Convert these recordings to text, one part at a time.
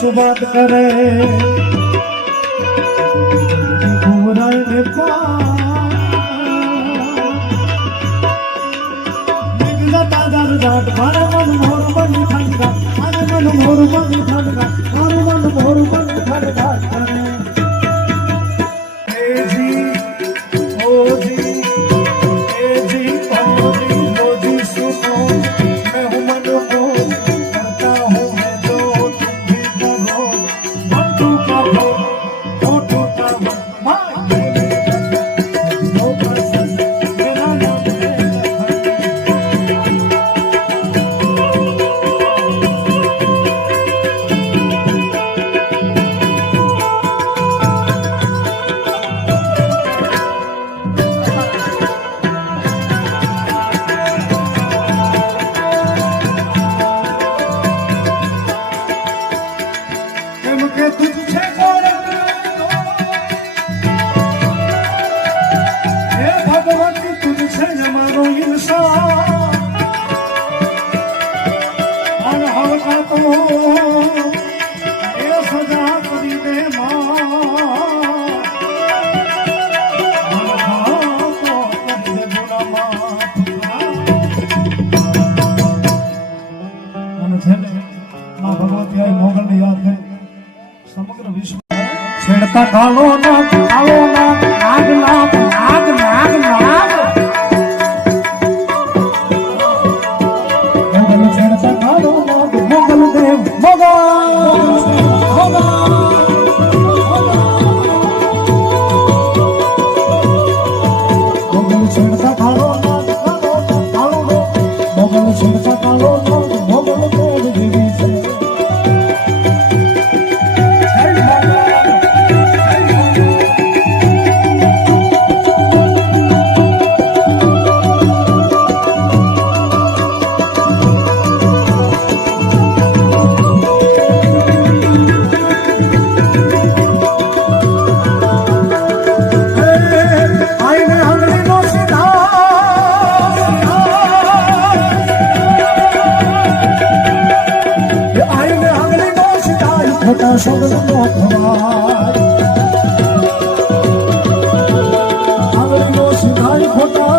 સુબાત કરે. ભૂરાય ને પાગલા તાજા જાટ મારા મન મોર બની ઠંડા. મન મોર બની છેડતા કાળો ના આવો ના સગનો થવા આંગળીનો સિધાઈ ખોટા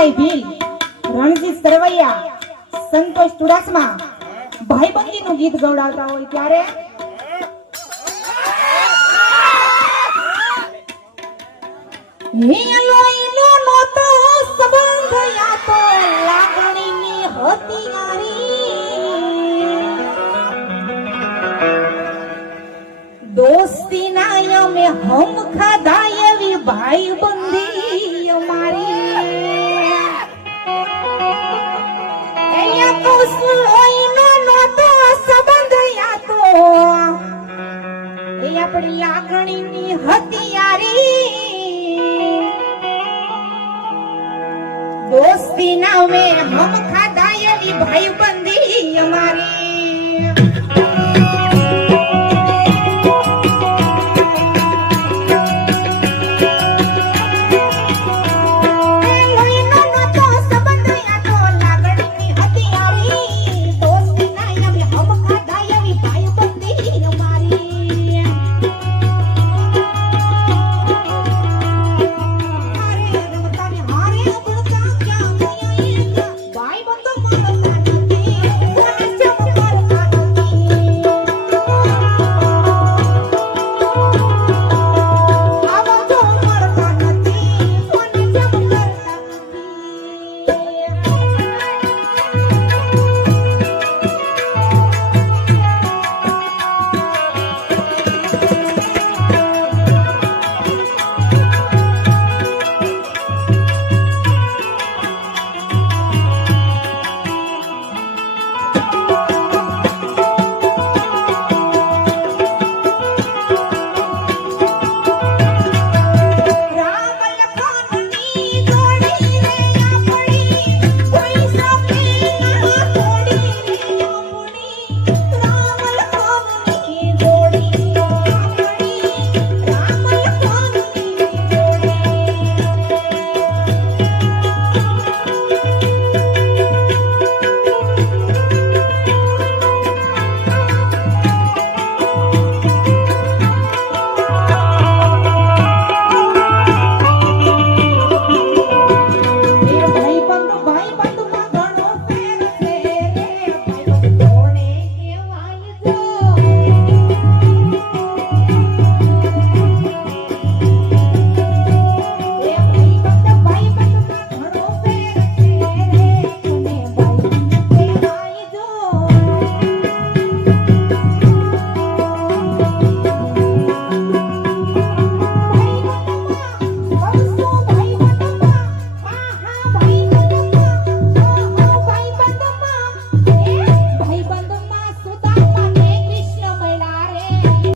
જયેશભાઈ ભીલ રણજીત સરવૈયા સંતોષ ચુડાસમા ભાઈબંધીનું ગીત ગવડાવતા હોય ત્યારે હિયલો ઈનો નહોતો સંબંધ યા તો લાગણીની હતિયારી દોસ્તી ના અમે હમ ખાધા એવી ભાઈ બંધી 还有爸